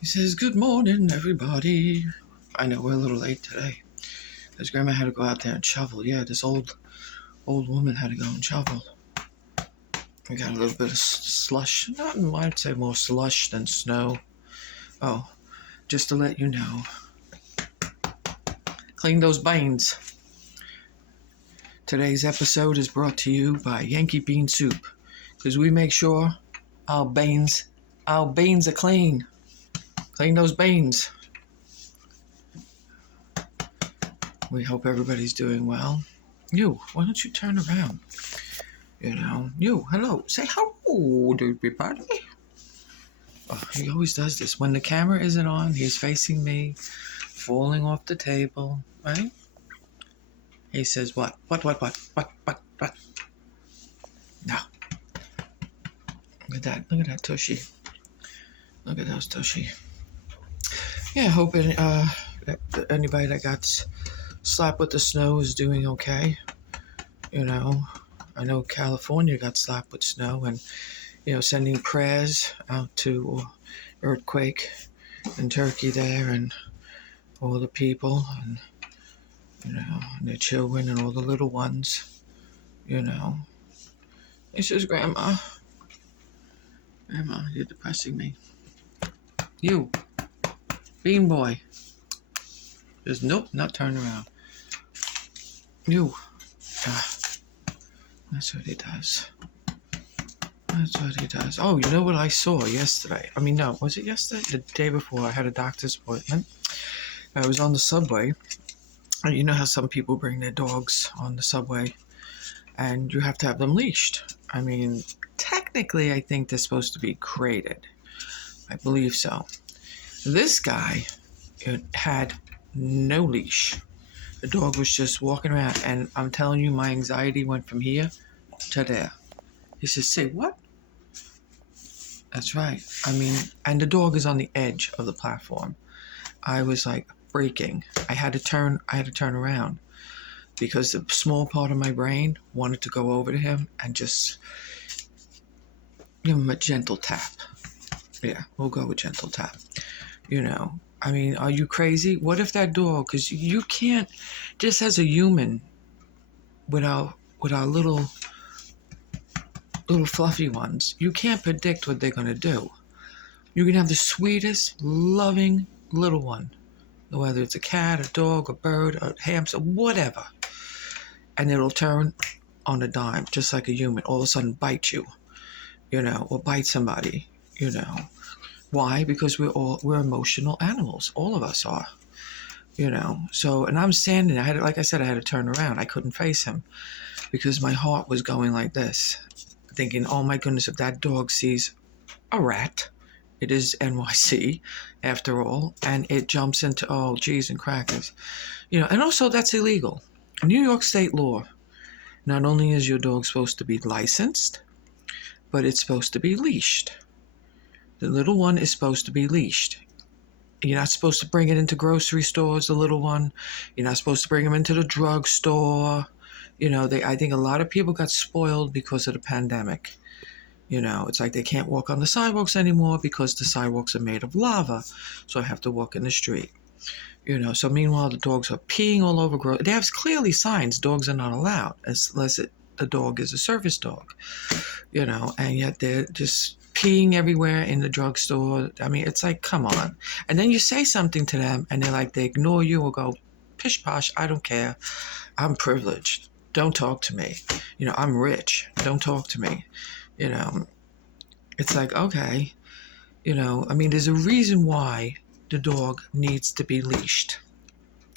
He says, "Good morning, everybody." I know we're a little late today because Grandma had to go out there and shovel. Yeah, this old woman had to go and shovel. We got a little bit of slush. Not, I'd say more slush than snow. Oh, just to let you know. Clean those beans. Today's episode is brought to you by Yankee Bean Soup because we make sure our beans are clean. Clean those beans. We hope everybody's doing well. You, why don't you turn around? You, hello. Say hello to everybody. Oh, he always does this. When the camera isn't on, he's facing me, falling off the table, right? He says, what? No. Look at that tushy. Look at those tushy. Yeah, I hope anybody that got slapped with the snow is doing okay. I know California got slapped with snow and, sending prayers out to earthquake in Turkey there and all the people and, and their children and all the little ones, It's just Grandma. Grandma, you're depressing me. You, Bean Boy. Just nope, not turn around. You. That's what he does. Oh, you know what I saw yesterday? I mean, no, was it yesterday? The day before, I had a doctor's appointment. I was on the subway. And you know how some people bring their dogs on the subway and you have to have them leashed. I mean, technically, I think they're supposed to be crated. I believe so. This guy had no leash. The dog was just walking around, and I'm telling you, my anxiety went from here to there. He says, "Say what?" That's right. I mean, and the dog is on the edge of the platform. I was like breaking. I had to turn around because the small part of my brain wanted to go over to him and just give him a gentle tap. Yeah, we'll go with gentle tap. I mean, are you crazy? What if that dog, because you can't, just as a human, with our little fluffy ones, you can't predict what they're going to do. You can have the sweetest, loving little one, whether it's a cat, a dog, a bird, a hamster, whatever, and it'll turn on a dime, just like a human, all of a sudden bite you, or bite somebody, Why? Because we're emotional animals. All of us are, So, and I'm standing, like I said, I had to turn around. I couldn't face him because my heart was going like this, thinking, oh my goodness, if that dog sees a rat, it is NYC after all, and it jumps into, oh, geez and crackers, and also that's illegal. New York state law, not only is your dog supposed to be licensed, but it's supposed to be leashed. The little one is supposed to be leashed. You're not supposed to bring it into grocery stores, the little one. You're not supposed to bring them into the drugstore. I think a lot of people got spoiled because of the pandemic. It's like they can't walk on the sidewalks anymore because the sidewalks are made of lava. So I have to walk in the street. So meanwhile, the dogs are peeing all over. They have clearly signs dogs are not allowed unless the dog is a service dog. And yet they're just peeing everywhere in the drugstore. I mean, it's like, come on. And then you say something to them and they ignore you or go, pish posh, I don't care. I'm privileged. Don't talk to me. I'm rich. Don't talk to me. It's like, okay. I mean, there's a reason why the dog needs to be leashed.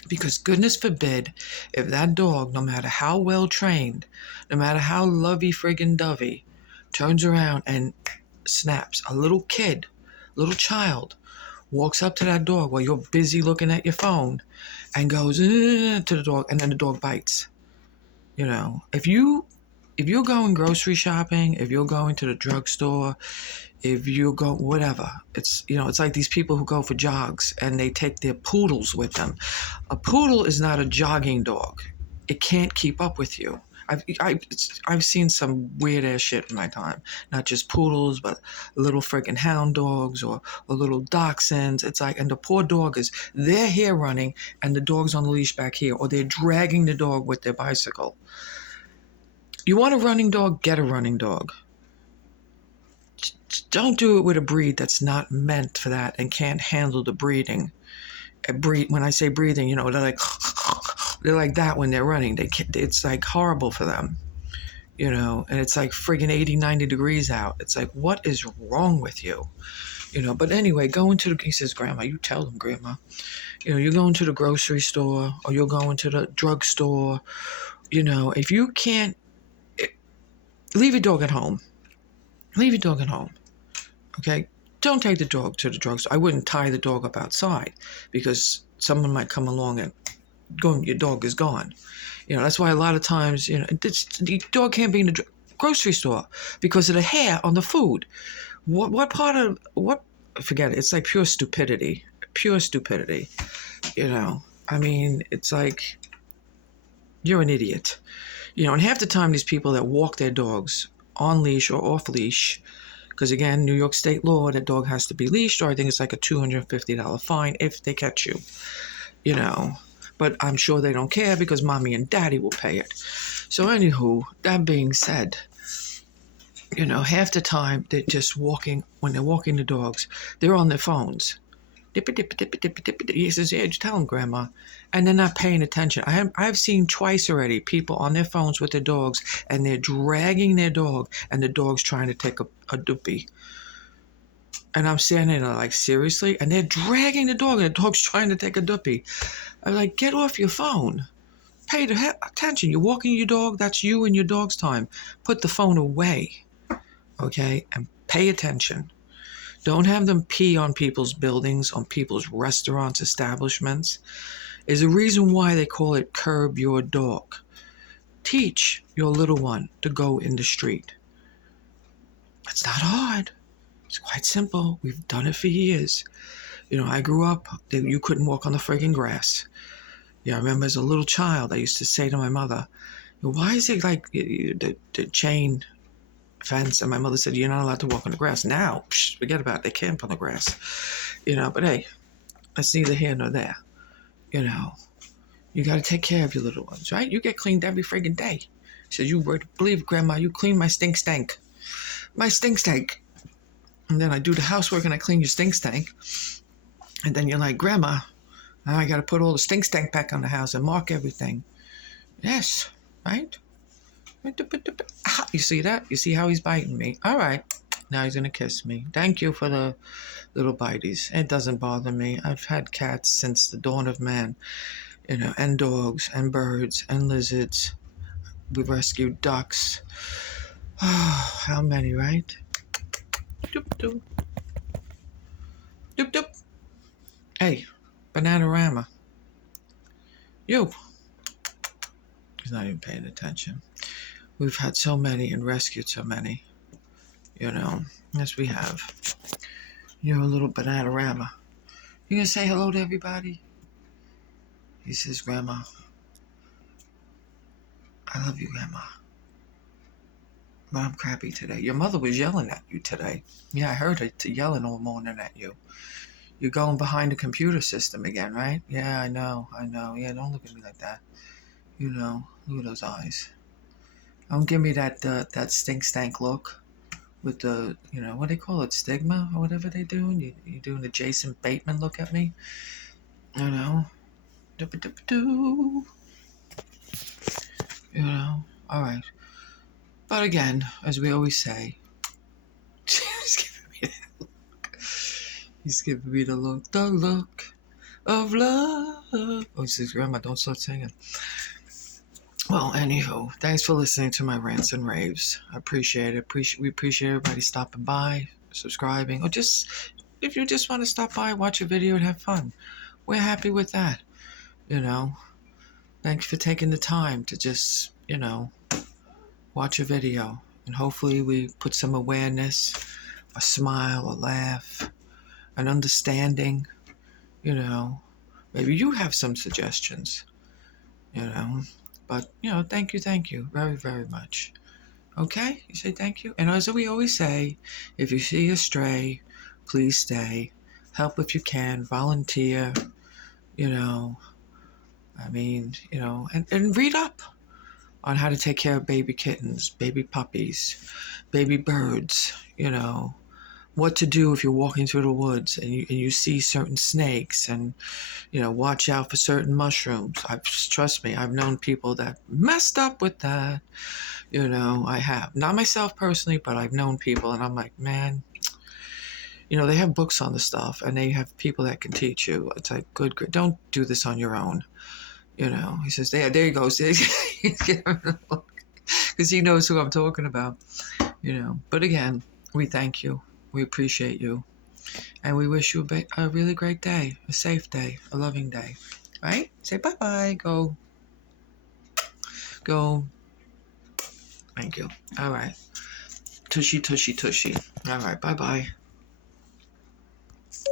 Because goodness forbid, if that dog, no matter how well trained, no matter how lovey friggin' dovey, turns around and snaps, a little child, walks up to that dog while you're busy looking at your phone and goes to the dog, and then the dog bites. If you're going grocery shopping, if you're going to the drugstore, if you go whatever, it's like these people who go for jogs and they take their poodles with them. A poodle is not a jogging dog. It can't keep up with you. I've seen some weird ass shit in my time. Not just poodles, but little freaking hound dogs or little dachshunds. It's like, and the poor dog is they're here running, and the dog's on the leash back here, or they're dragging the dog with their bicycle. You want a running dog? Get a running dog. Don't do it with a breed that's not meant for that and can't handle the breathing. When I say breathing, you know, they're like that when they're running. It's like horrible for them, you know, and it's like friggin' 80, 90 degrees out. It's like, what is wrong with you? You know, but anyway, he says, Grandma, you tell them, Grandma, you know, you're going to the grocery store or you're going to the drugstore, you know, if you can't, leave your dog at home. Leave your dog at home, okay? Don't take the dog to the drugstore. I wouldn't tie the dog up outside because someone might come along and your dog is gone. You know, that's why a lot of times, you know, the dog can't be in the grocery store because of the hair on the food. Forget it. It's like pure stupidity. Pure stupidity. You know, I mean, it's like, you're an idiot. You know, and half the time these people that walk their dogs on leash or off leash, because again, New York state law, that dog has to be leashed, or I think it's like a $250 fine if they catch you, you know. But I'm sure they don't care because mommy and daddy will pay it. So anywho, that being said, you know, half the time they're just walking, when they're walking the dogs, they're on their phones. Dip it, dip it, dip it, dip it, dip it. He says, yeah, just tell them, Grandma. And they're not paying attention. I've seen twice already people on their phones with their dogs, and they're dragging their dog, and the dog's trying to take a doopy. And I'm standing there like, seriously? And they're dragging the dog, and the dog's trying to take a doopy. I'm like, get off your phone. Pay attention. You're walking your dog. That's you and your dog's time. Put the phone away, okay? And pay attention. Don't have them pee on people's buildings, on people's restaurants, establishments. There's a reason why they call it curb your dog. Teach your little one to go in the street. It's not hard. It's quite simple. We've done it for years. You know, I grew up, you couldn't walk on the friggin' grass. Yeah, I remember as a little child, I used to say to my mother, why is it like the chain fence? And my mother said, you're not allowed to walk on the grass. Now, forget about it. They camp on the grass. You know, but hey, that's neither here nor there. You know, you got to take care of your little ones, right? You get cleaned every friggin' day. She said, you would believe, Grandma, you clean my stink stank. My stink stank. And then I do the housework and I clean your stink stank. And then you're like, Grandma, now I got to put all the stink stank back on the house and mark everything. Yes, right? You see that? You see how he's biting me? All right. Now he's going to kiss me. Thank you for the little bites. It doesn't bother me. I've had cats since the dawn of man, you know, and dogs and birds and lizards. We've rescued ducks. Oh, how many, right? Doop, doop. Doop, doop. Hey, Bananarama. You. He's not even paying attention. We've had so many and rescued so many. You know, yes, we have. You're a little Bananarama. You gonna say hello to everybody? He says, Grandma, I love you, Grandma. But I'm crappy today. Your mother was yelling at you today. Yeah, I heard her yelling all morning at you. You're going behind the computer system again, right? Yeah, I know. Yeah, don't look at me like that. You know, look at those eyes. Don't give me that stink stank look with the, you know, what do they call it, stigma or whatever they do. You're doing the Jason Bateman look at me. You know, you know. All right. But again, as we always say, he's giving me the look of love. Oh, he says, Grandma, don't start singing. Well, anywho, thanks for listening to my rants and raves. I appreciate it. We appreciate everybody stopping by, subscribing, or just, if you just want to stop by, watch a video and have fun. We're happy with that, you know. Thanks for taking the time to just, you know, watch a video. And hopefully we put some awareness, a smile, a laugh, an understanding, you know. Maybe you have some suggestions, you know. But, thank you very, very much. Okay? You say thank you. And as we always say, if you see a stray, please stay. Help if you can. Volunteer. You know, and read up on how to take care of baby kittens, baby puppies, baby birds, what to do if you're walking through the woods and you see certain snakes, and watch out for certain mushrooms. Trust me, I've known people that messed up with that. I have, not myself personally, but I've known people, and I'm like, man, they have books on the stuff, and they have people that can teach you. It's like, good, don't do this on your own. He says, there he goes. Because he knows who I'm talking about. But again, we thank you. We appreciate you. And we wish you a really great day, a safe day, a loving day. Right? Say bye-bye. Go. Thank you. All right. Tushy, tushy, tushy. All right. Bye-bye.